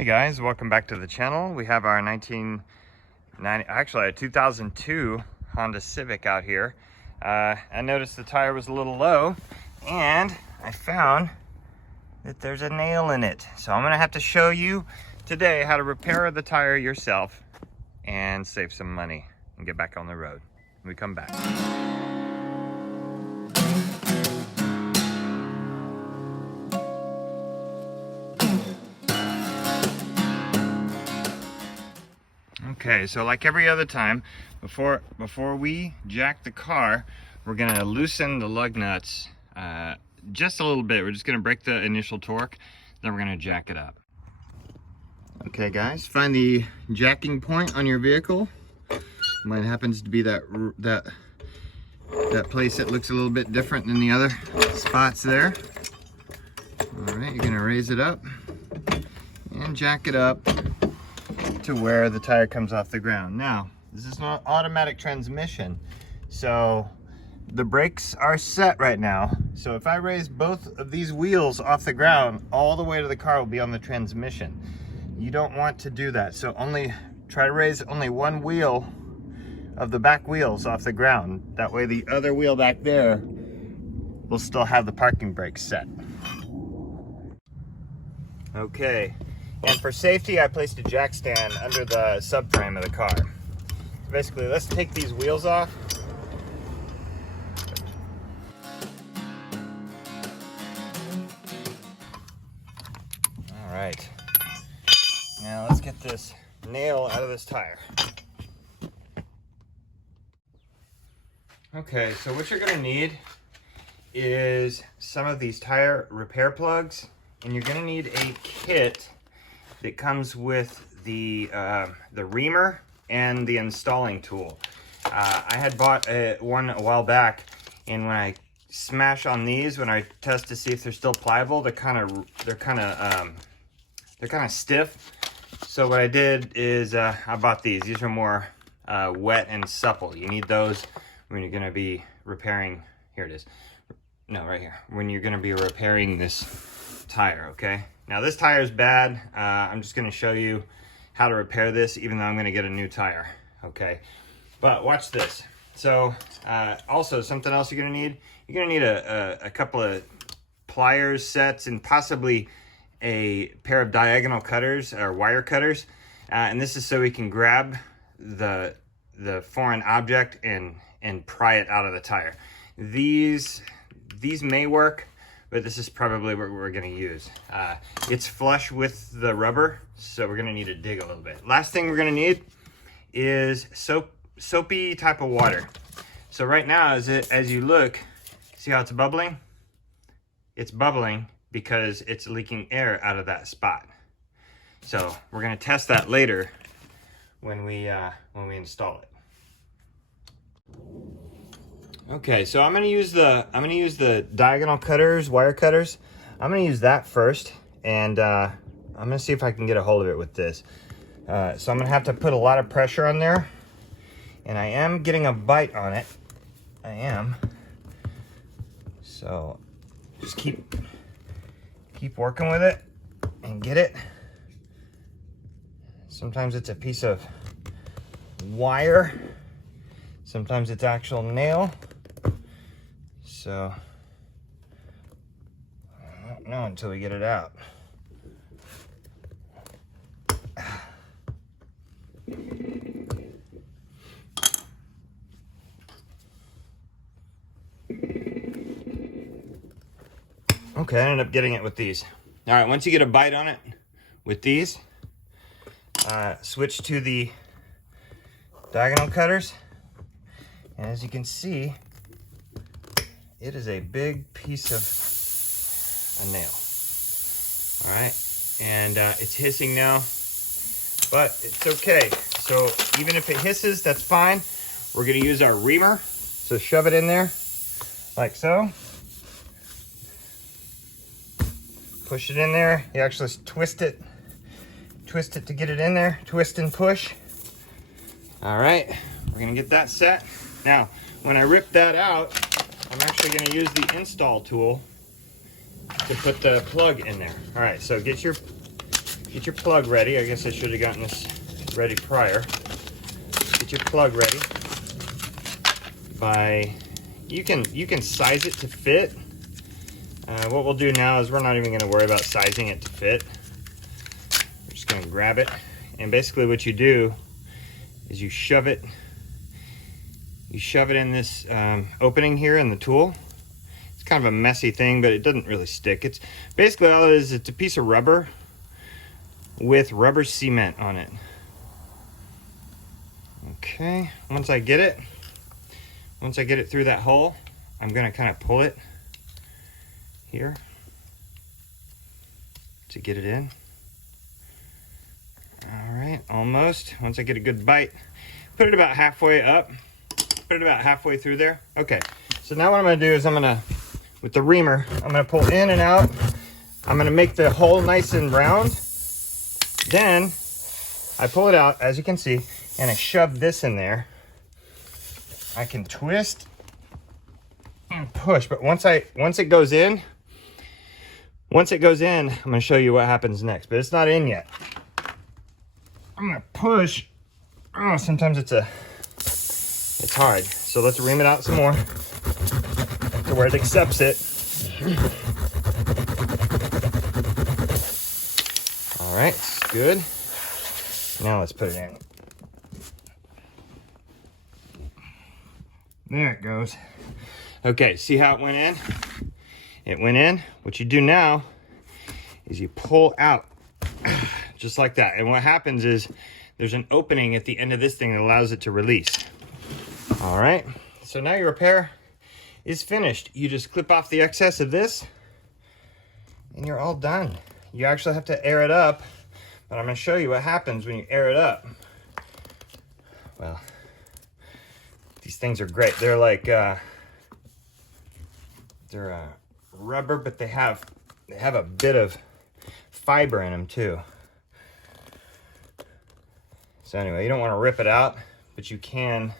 Hey guys, welcome back to the channel. We have our a 2002 Honda Civic out here. I noticed the tire was a little low and I found that there's a nail in it. So I'm gonna have to show you today how to repair the tire yourself and save some money and get back on the road when we come back. Okay, so like every other time, before we jack the car, we're gonna loosen the lug nuts just a little bit. We're just gonna break the initial torque, then we're gonna jack it up. Okay guys, find the jacking point on your vehicle. Mine happens to be that place that looks a little bit different than the other spots there. All right, you're gonna raise it up and jack it up to where the tire comes off the ground. Now, this is not automatic transmission, so the brakes are set right now. So if I raise both of these wheels off the ground, all the way to the car will be on the transmission. You don't want to do that. So try to raise only one wheel of the back wheels off the ground. That way the other wheel back there will still have the parking brakes set. Okay. And for safety, I placed a jack stand under the subframe of the car. So basically, let's take these wheels off. All right. Now let's get this nail out of this tire. Okay, so what you're gonna need is some of these tire repair plugs, and you're gonna need a kit that comes with the reamer and the installing tool. I had bought one a while back, and when I smash on these, when I test to see if they're still pliable, they're kind of stiff. So what I did is I bought these. These are more wet and supple. You need those when you're going to be repairing. Here it is. No, right here. When you're going to be repairing this tire, okay? Now this tire is bad. I'm just gonna show you how to repair this, even though I'm gonna get a new tire, okay? But watch this. So also something else you're gonna need a couple of pliers sets and possibly a pair of diagonal cutters or wire cutters. And this is so we can grab the foreign object and pry it out of the tire. These may work, but this is probably what we're gonna use. It's flush with the rubber, so we're gonna need to dig a little bit. Last thing we're gonna need is soapy type of water. So right now, as you look, see how it's bubbling? It's bubbling because it's leaking air out of that spot. So we're gonna test that later when we install it. Okay, so I'm gonna use the diagonal cutters, wire cutters. I'm gonna use that first, and I'm gonna see if I can get a hold of it with this. So I'm gonna have to put a lot of pressure on there, and I am getting a bite on it. I am. So just keep working with it and get it. Sometimes it's a piece of wire. Sometimes it's actual nail. So, I don't know until we get it out. Okay, I ended up getting it with these. All right, once you get a bite on it with these, switch to the diagonal cutters. And as you can see, it is a big piece of a nail. All right, and it's hissing now, but it's okay. So even if it hisses, that's fine. We're gonna use our reamer. So shove it in there, like so. Push it in there. You actually twist it to get it in there. Twist and push. All right, we're gonna get that set. Now, when I rip that out, I'm actually going to use the install tool to put the plug in there. All right, so get your get your plug ready. I guess I should have gotten this ready prior. Get your plug ready by, you can size it to fit. What we'll do now is we're not even going to worry about sizing it to fit. We're just going to grab it, and basically what you do is you shove it in this opening here in the tool. It's kind of a messy thing, but it doesn't really stick. It's basically all it is. It's a piece of rubber with rubber cement on it. Okay, once I get it through that hole, I'm gonna kind of pull it here to get it in. All right, almost. Once I get a good bite, put it about halfway up, put it about halfway through there. Okay, so now what I'm gonna do is with the reamer, I'm gonna pull in and out. I'm gonna make the hole nice and round. Then I pull it out, as you can see, and I shove this in there. I can twist and push, but once it goes in, I'm gonna show you what happens next, but it's not in yet. I'm gonna push. Oh, sometimes it's hard. So let's ream it out some more to where it accepts it. All right, it's good. Now let's put it in. There it goes. Okay, see how it went in? It went in. What you do now is you pull out just like that. And what happens is there's an opening at the end of this thing that allows it to release. All right, so now your repair is finished. You just clip off the excess of this and you're all done. You actually have to air it up, but I'm gonna show you what happens when you air it up. Well, these things are great. They're like, they're rubber, but they have a bit of fiber in them too. So anyway, you don't want to rip it out, but you can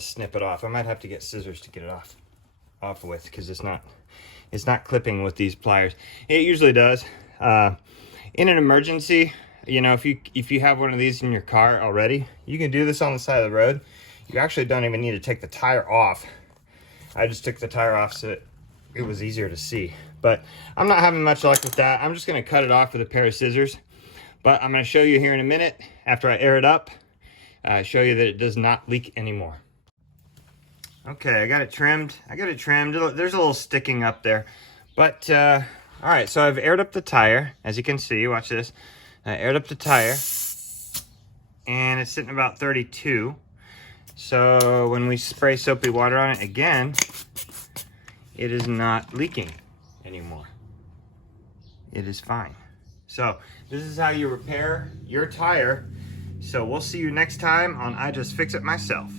snip it off. I might have to get scissors to get it off with, because it's not clipping with these pliers. It usually does. In an emergency, you know, if you have one of these in your car already, you can do this on the side of the road. You actually don't even need to take the tire off. I just took the tire off so it was easier to see. But I'm not having much luck with that. I'm just gonna cut it off with a pair of scissors. But I'm gonna show you here in a minute, after I air it up, show you that it does not leak anymore. Okay, I got it trimmed. There's a little sticking up there. But, all right, so I've aired up the tire. As you can see, watch this. I aired up the tire, and it's sitting about 32. So when we spray soapy water on it again, it is not leaking anymore. It is fine. So this is how you repair your tire. So we'll see you next time on I Just Fix It Myself.